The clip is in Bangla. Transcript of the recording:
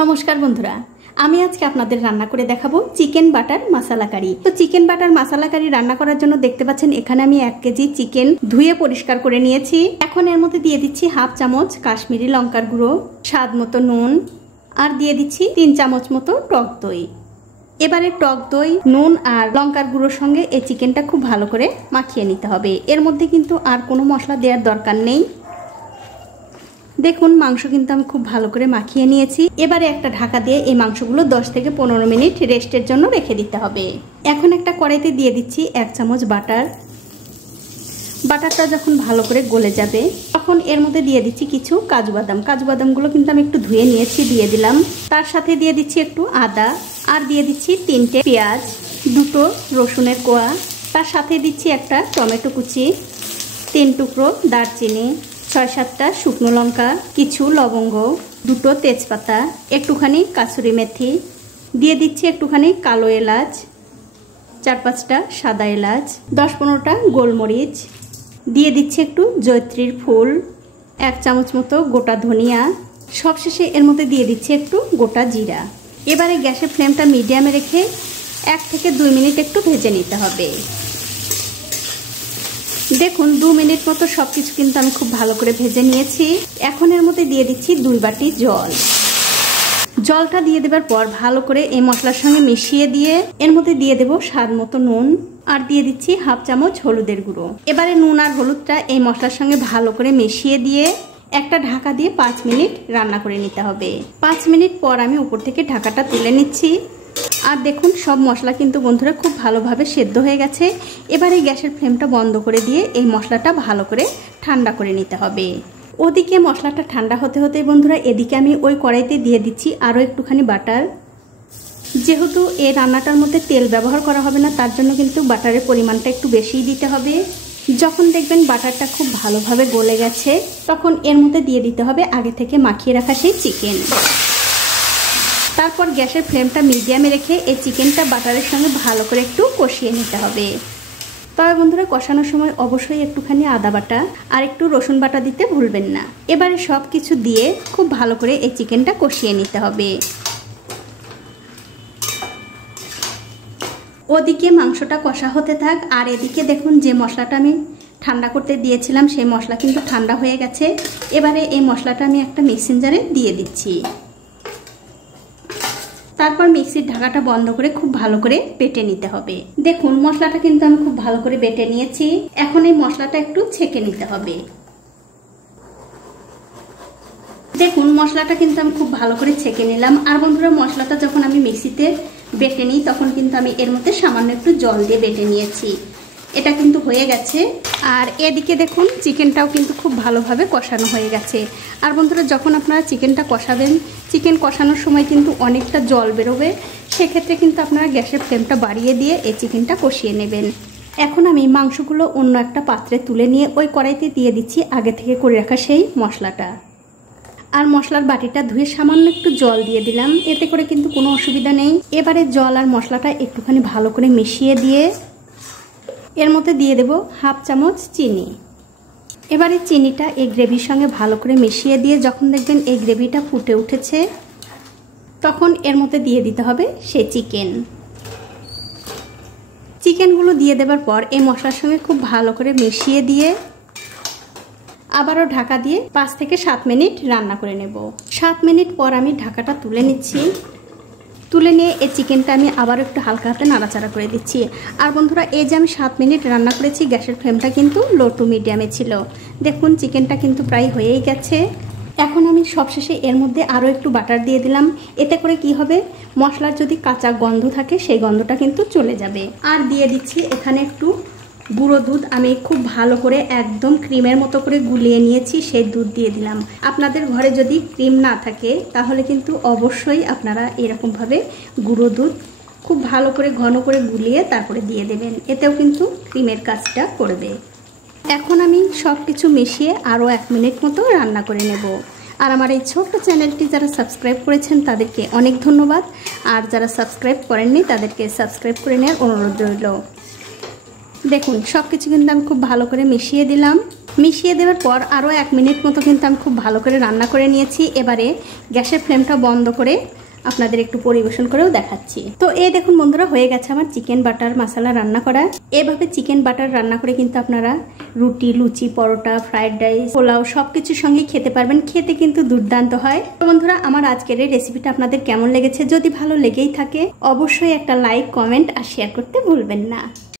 नमस्कार बंधुरा আমি আজকে আপনাদের রান্না করে দেখাবো চিকেন বাটার মশলা কারি। তো চিকেন বাটার মশলা কারি রান্না করার জন্য দেখতে পাচ্ছেন এখানে আমি 1 কেজি চিকেন ধুয়ে পরিষ্কার করে নিয়েছি। এখন এর মধ্যে দিয়ে দিচ্ছি হাফ চামচ কাশ্মীরি লঙ্কার গুঁড়ো, স্বাদ মতো নুন আর দিয়ে দিচ্ছি 3 চামচ মতো টক দই। এবারে টক দই, নুন আর লঙ্কার গুঁড়োর সঙ্গে এই চিকেনটা খুব ভালো করে মাখিয়ে নিতে হবে। এর মধ্যে কিন্তু আর কোনো মশলা দেওয়ার দরকার নেই। দেখুন মাংস কিন্তু আমি খুব ভালো করে মাখিয়ে নিয়েছি। এবারে একটা ঢাকা দিয়ে এই মাংসগুলো 10 থেকে 15 মিনিট রেস্টের জন্য রেখে দিতে হবে। এখন একটা কড়াইতে দিয়ে দিচ্ছি 1 চামচ বাটার। বাটারটা যখন ভালো করে গলে যাবে তখন এর মধ্যে দিয়ে দিচ্ছি কিছু কাজু বাদাম। কাজু বাদামগুলো কিন্তু আমি একটু ধুয়ে নিয়েছি, দিয়ে দিলাম। তার সাথে দিয়ে দিচ্ছি একটু আদা আর দিয়ে দিচ্ছি 3টে পেঁয়াজ, 2টো রসুনের কোয়া, তার সাথে দিচ্ছি একটা টমেটো কুচি, 3 টুকরো দারচিনি, 6-7টা শুকনো লঙ্কা, কিছু লবঙ্গ, 2টো তেজপাতা, একটুখানি কাসুরি মেথি, দিয়ে দিচ্ছি একটুখানি কালো এলাচ, 4-5টা সাদা এলাচ, 10-15টা গোলমরিচ, দিয়ে দিচ্ছি একটু জয়ত্রীর ফুল, 1 চামচ মতো গোটা ধনিয়া, সবশেষে এর মধ্যে দিয়ে দিচ্ছি একটু গোটা জিরা। এবারে গ্যাসের ফ্লেমটা মিডিয়ামে রেখে 1 থেকে 2 মিনিট একটু ভেজে নিতে হবে। দেখুন 2 মিনিট মতো সবকিছু কিন্তু আমি খুব ভালো করে ভেজে নিয়েছি। এখন এর মধ্যে দিয়ে দিচ্ছি 2 বাটি জল। জলটা দিয়ে দেবার পর ভালো করে এই মশলার সঙ্গে মিশিয়ে দিয়ে এর মধ্যে দিয়ে দেব স্বাদ মতো নুন আর দিয়ে দিচ্ছি হাফ চামচ হলুদের গুঁড়ো। এবারে নুন আর হলুদটা এই মশলার সঙ্গে ভালো করে মিশিয়ে দিয়ে একটা ঢাকা দিয়ে 5 মিনিট রান্না করে নিতে হবে। 5 মিনিট পর আমি উপর থেকে ঢাকাটা তুলে নিচ্ছি। আর দেখুন সব মশলা কিন্তু বন্ধুরা খুব ভালোভাবে সেদ্ধ হয়ে গেছে। এবারে গ্যাসের ফ্লেমটা বন্ধ করে দিয়ে এই মশলাটা ভালো করে ঠান্ডা করে নিতে হবে। ওদিকে মশলাটা ঠান্ডা হতে হতে বন্ধুরা এদিকে আমি ওই কড়াইতে দিয়ে দিচ্ছি আরও একটুখানি বাটার। যেহেতু এই রান্নাটার মধ্যে তেল ব্যবহার করা হবে না, তার জন্য কিন্তু বাটারের পরিমাণটা একটু বেশিই দিতে হবে। যখন দেখবেন বাটারটা খুব ভালোভাবে গলে গেছে তখন এর মধ্যে দিয়ে দিতে হবে আগে থেকে মাখিয়ে রাখা সেই চিকেন। তারপর গ্যাসের ফ্লেমটা মিডিয়ামে রেখে এই চিকেনটা বাটারের সঙ্গে ভালো করে একটু কষিয়ে নিতে হবে। তবে বন্ধুরা কষানোর সময় অবশ্যই একটুখানি আদা বাটা আর একটু রসুন বাটা দিতে ভুলবেন না। এবারে সব কিছু দিয়ে খুব ভালো করে এই চিকেনটা কষিয়ে নিতে হবে। ওদিকে মাংসটা কষা হতে থাক আর এদিকে দেখুন যে মশলাটা আমি ঠান্ডা করতে দিয়েছিলাম সেই মশলা কিন্তু ঠান্ডা হয়ে গেছে। এবারে এই মশলাটা আমি একটা মিক্সিং জারে দিয়ে দিচ্ছি। তারপর মিক্সির ঢাকাটা বন্ধ করে খুব ভালো করে বেটে নিতে হবে। দেখুন মশলাটা কিন্তু আমি খুব ভালো করে বেটে নিয়েছি। এখন এই মশলাটা একটু ছেঁকে নিতে হবে। দেখুন মশলাটা কিন্তু আমি খুব ভালো করে ছেঁকে নিলাম। আর বন্ধুরা মশলাটা যখন আমি মিক্সিতে বেটে নিই তখন কিন্তু আমি এর মধ্যে সামান্য একটু জল দিয়ে বেটে নিয়েছি। এটা কিন্তু হয়ে গেছে। আর এদিকে দেখুন চিকেনটাও কিন্তু খুব ভালোভাবে কষানো হয়ে গেছে। আর বন্ধুরা যখন আপনারা চিকেনটা কষাবেন, চিকেন কষানোর সময় কিন্তু অনেকটা জল বেরোবে, সেক্ষেত্রে কিন্তু আপনারা গ্যাসের ফ্লেমটা বাড়িয়ে দিয়ে এই চিকেনটা কষিয়ে নেবেন। এখন আমি মাংসগুলো অন্য একটা পাত্রে তুলে নিয়ে ওই কড়াইতে দিয়ে দিচ্ছি আগে থেকে করে রাখা সেই মশলাটা। আর মশলার বাটিটা ধুয়ে সামান্য একটু জল দিয়ে দিলাম, এতে করে কিন্তু কোনো অসুবিধা নেই। এবারে জল আর মশলাটা একটুখানি ভালো করে মিশিয়ে দিয়ে এর মধ্যে দিয়ে দেব হাফ চামচ চিনি। এবারে চিনিটা এই গ্রেভির সঙ্গে ভালো করে মিশিয়ে দিয়ে যখন দেখবেন এই গ্রেভিটা ফুটে উঠেছে তখন এর মধ্যে দিয়ে দিতে হবে সেই চিকেনগুলো দিয়ে দেবার পর এই মশলার সঙ্গে খুব ভালো করে মিশিয়ে দিয়ে আবারও ঢাকা দিয়ে 5 থেকে 7 মিনিট রান্না করে নেব। 7 মিনিট পর আমি ঢাকাটা তুলে নিচ্ছি। তুলে নিয়ে এই চিকেনটা আমি আবার একটু হালকা হাতে নাড়াচাড়া করে দিচ্ছি। আর বন্ধুরা এই যে আমি 7 মিনিট রান্না করেছি গ্যাসের ফ্লেমটা কিন্তু লো টু মিডিয়ামে ছিল। দেখুন চিকেনটা কিন্তু প্রায় হয়েই গেছে। এখন আমি সবশেষে এর মধ্যে আরও একটু বাটার দিয়ে দিলাম। এতে করে কি হবে, মশলার যদি কাঁচা গন্ধ থাকে সেই গন্ধটা কিন্তু চলে যাবে। আর দিয়ে দিচ্ছি এখানে একটু গুঁড়ো দুধ। আমি খুব ভালো করে একদম ক্রিমের মতো করে গুলিয়ে নিয়েছি, সেই দুধ দিয়ে দিলাম। আপনাদের ঘরে যদি ক্রিম না থাকে তাহলে কিন্তু অবশ্যই আপনারা এরকমভাবে গুঁড়ো দুধ খুব ভালো করে ঘন করে গুলিয়ে তারপরে দিয়ে দেবেন, এতেও কিন্তু ক্রিমের কাজটা করবে। এখন আমি সব কিছু মিশিয়ে আরও 1 মিনিট মতো রান্না করে নেব। আর আমার এই ছোট্ট চ্যানেলটি যারা সাবস্ক্রাইব করেছেন তাদেরকে অনেক ধন্যবাদ। আর যারা সাবস্ক্রাইব করেননি তাদেরকে সাবস্ক্রাইব করে নেওয়ার অনুরোধ রইল। দেখুন সবকিছু কিন্তু আমি খুব ভালো করে মিশিয়ে দিলাম। মিশিয়ে দেওয়ার পর আরও 1 মিনিট মতো কিন্তু আমি খুব ভালো করে রান্না করে নিয়েছি। এবারে গ্যাসের ফ্লেমটা বন্ধ করে আপনাদের একটু পরিবেশন করেও দেখাচ্ছি। তো এই দেখুন বন্ধুরা, হয়ে গেছে আমার চিকেন বাটার মশলা রান্না করা। এভাবে চিকেন বাটার রান্না করে কিন্তু আপনারা রুটি, লুচি, পরোটা, ফ্রাইড রাইস, পোলাও সবকিছুর সঙ্গে খেতে পারবেন। খেতে কিন্তু দুর্দান্ত হয়। তো বন্ধুরা, আমার আজকের এই রেসিপিটা আপনাদের কেমন লেগেছে? যদি ভালো লেগেই থাকে অবশ্যই একটা লাইক, কমেন্ট আর শেয়ার করতে ভুলবেন না।